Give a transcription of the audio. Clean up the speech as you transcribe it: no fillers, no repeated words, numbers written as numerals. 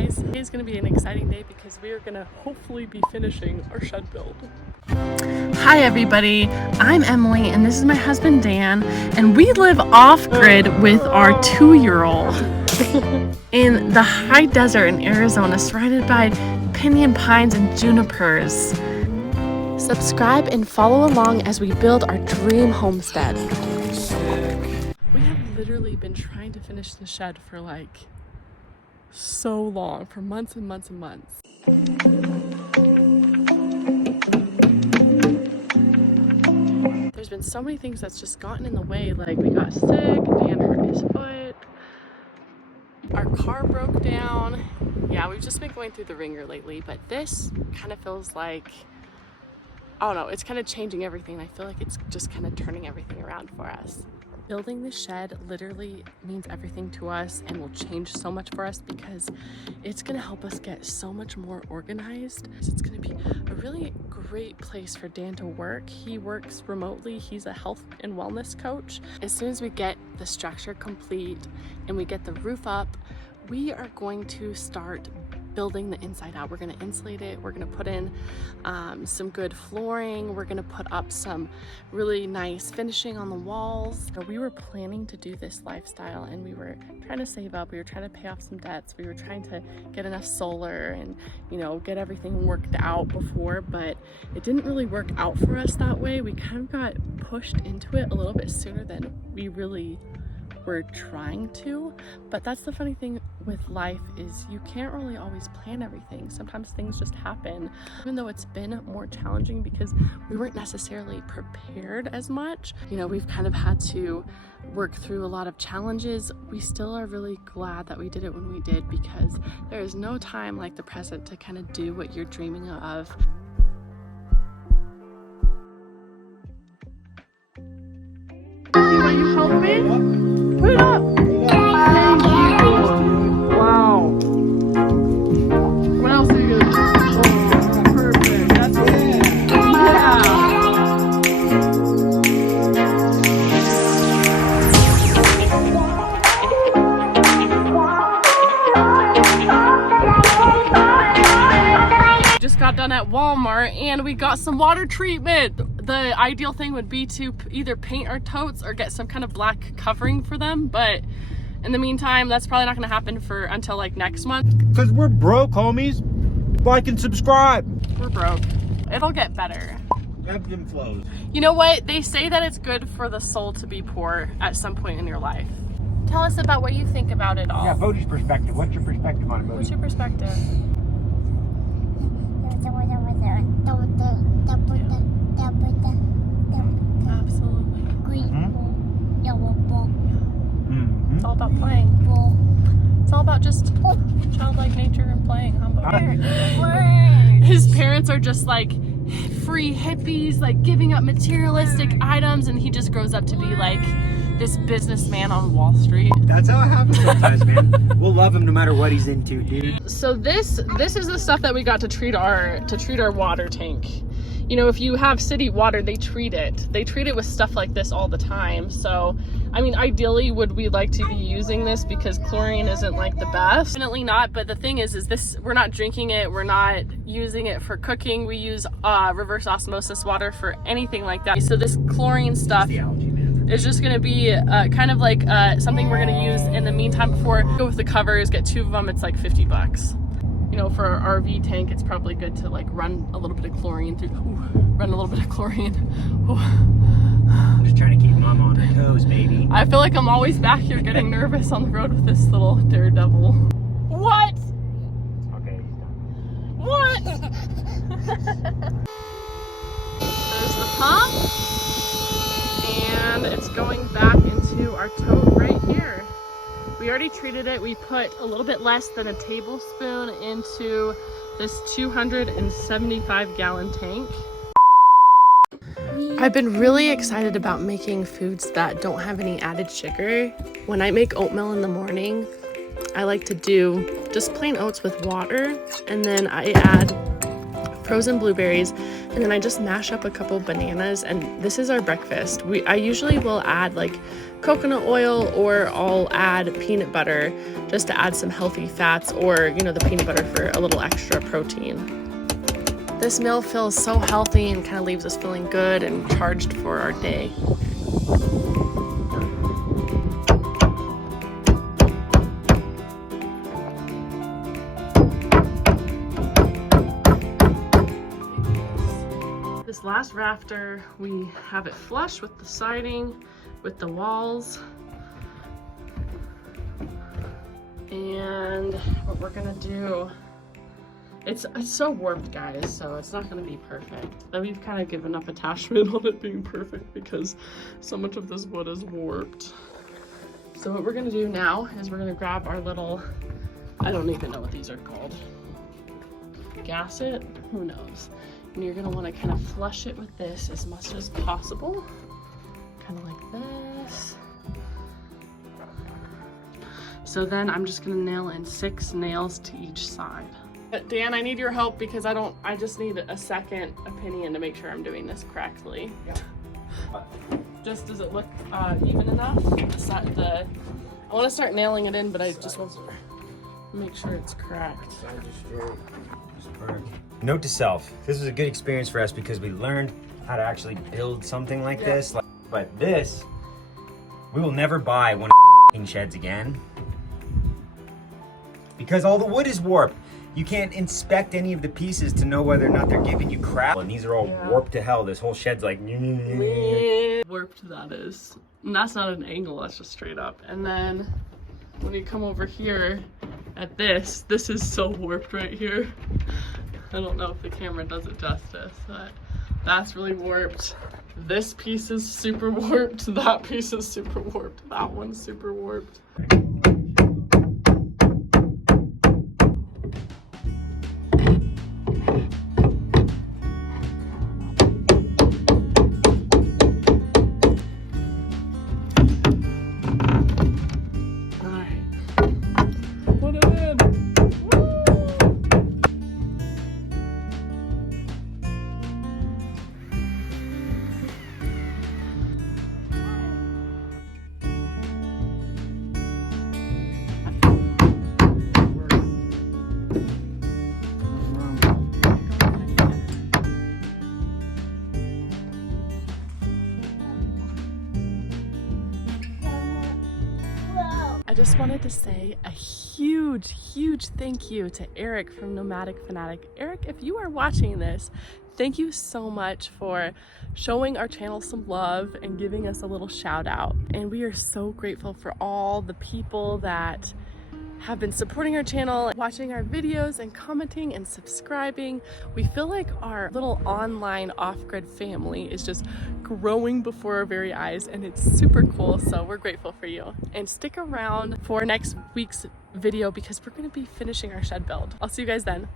guys, today's gonna be an exciting day because we are gonna hopefully be finishing our shed build. Hi everybody, I'm Emily and this is my husband Dan, and we live off-grid with our 2-year-old in the high desert in Arizona, surrounded by pinyon pines and junipers. Subscribe and follow along as we build our dream homestead. We have literally been trying to finish the shed for like so long, for months and months and months. There's been so many things that's just gotten in the way, like we got sick, Dan hurt his foot, our car broke down. Yeah, we've just been going through the ringer lately, but this kind of feels like, I don't know, it's kind of changing everything. I feel like it's just kind of turning everything around for us. Building the shed literally means everything to us and will change so much for us because it's gonna help us get so much more organized. It's gonna be a really great place for Dan to work. He works remotely. He's a health and wellness coach. As soon as we get the structure complete and we get the roof up, we are going to start building the inside out. We're gonna insulate it. We're gonna put in some good flooring. We're gonna put up some really nice finishing on the walls. So we were planning to do this lifestyle and we were trying to save up. We were trying to pay off some debts. We were trying to get enough solar and, you know, get everything worked out before, but it didn't really work out for us that way. We kind of got pushed into it a little bit sooner than we really we're trying to. But that's the funny thing with life, is you can't really always plan everything. Sometimes things just happen. Even though it's been more challenging because we weren't necessarily prepared as much, you know, we've kind of had to work through a lot of challenges. We still are really glad that we did it when we did, because there is no time like the present to kind of do what you're dreaming of. Will you help me? Put it up! Thank you! Wow! What else are you gonna do? Oh, perfect! That's it! Yeah! Just got done at Walmart and we got some water treatment. The ideal thing would be to either paint our totes or get some kind of black covering for them, but in the meantime, that's probably not gonna happen until like next month. Because we're broke, homies. Like and subscribe. We're broke. It'll get better. Ebbs and flows. You know what? They say that it's good for the soul to be poor at some point in your life. Tell us about what you think about it all. Yeah, Bodhi's perspective. What's your perspective on it, Bodhi? What's your perspective? Absolutely. It's all about playing. It's all about just childlike nature and playing, huh? His parents are just like free hippies, like giving up materialistic items, and he just grows up to be like this businessman on Wall Street. That's how it happens sometimes, man. We'll love him no matter what he's into, dude. So this is the stuff that we got to treat our water tank. You know, if you have city water, they treat it. They treat it with stuff like this all the time. So, I mean, ideally, would we like to be using this because chlorine isn't like the best? Definitely not. But the thing is this, we're not drinking it. We're not using it for cooking. We use reverse osmosis water for anything like that. So this chlorine stuff is just gonna be kind of like something we're gonna use in the meantime before we go with the covers, get 2 of them. It's like $50. You know, for our RV tank, it's probably good to like run a little bit of chlorine through. Run a little bit of chlorine. I'm just trying to keep mom on her toes, baby. I feel like I'm always back here getting nervous on the road with this little daredevil. What? Okay, he's done. What? There's the pump, and it's going back into our tote right here. We already treated it. We put a little bit less than a tablespoon into this 275-gallon tank. I've been really excited about making foods that don't have any added sugar. When I make oatmeal in the morning, I like to do just plain oats with water, and then I add frozen blueberries, and then I just mash up a couple bananas, and this is our breakfast. I usually will add like coconut oil, or I'll add peanut butter just to add some healthy fats, or you know, the peanut butter for a little extra protein. This meal feels so healthy and kind of leaves us feeling good and charged for our day. This last rafter, we have it flush with the siding, with the walls. And what we're gonna do, it's so warped, guys, so it's not gonna be perfect. And we've kind of given up attachment on it being perfect because so much of this wood is warped. So what we're gonna do now is we're gonna grab our little, I don't even know what these are called. Gasset? Who knows? And you're gonna wanna kind of flush it with this as much as possible. Kind of like this. So then I'm just gonna nail in 6 nails to each side. But Dan, I need your help because I just need a second opinion to make sure I'm doing this correctly. Yeah. Just, does it look even enough? I wanna start nailing it in, but I just want to make sure it's correct. Note to self, this was a good experience for us because we learned how to actually build something like this. But this, we will never buy one of sheds again because all the wood is warped. You can't inspect any of the pieces to know whether or not they're giving you crap. And these are all warped to hell. This whole shed's like warped, that is. And that's not an angle, that's just straight up. And then when you come over here at this is so warped right here. I don't know if the camera does it justice, but that's really warped. This piece is super warped. That piece is super warped. That one's super warped. I just wanted to say a huge thank you to Eric from Nomadic Fanatic. Eric, if you are watching this, thank you so much for showing our channel some love and giving us a little shout out. And we are so grateful for all the people that have been supporting our channel, watching our videos and commenting and subscribing. We feel like our little online off-grid family is just growing before our very eyes, and it's super cool, so we're grateful for you. And stick around for next week's video because we're going to be finishing our shed build. I'll see you guys then.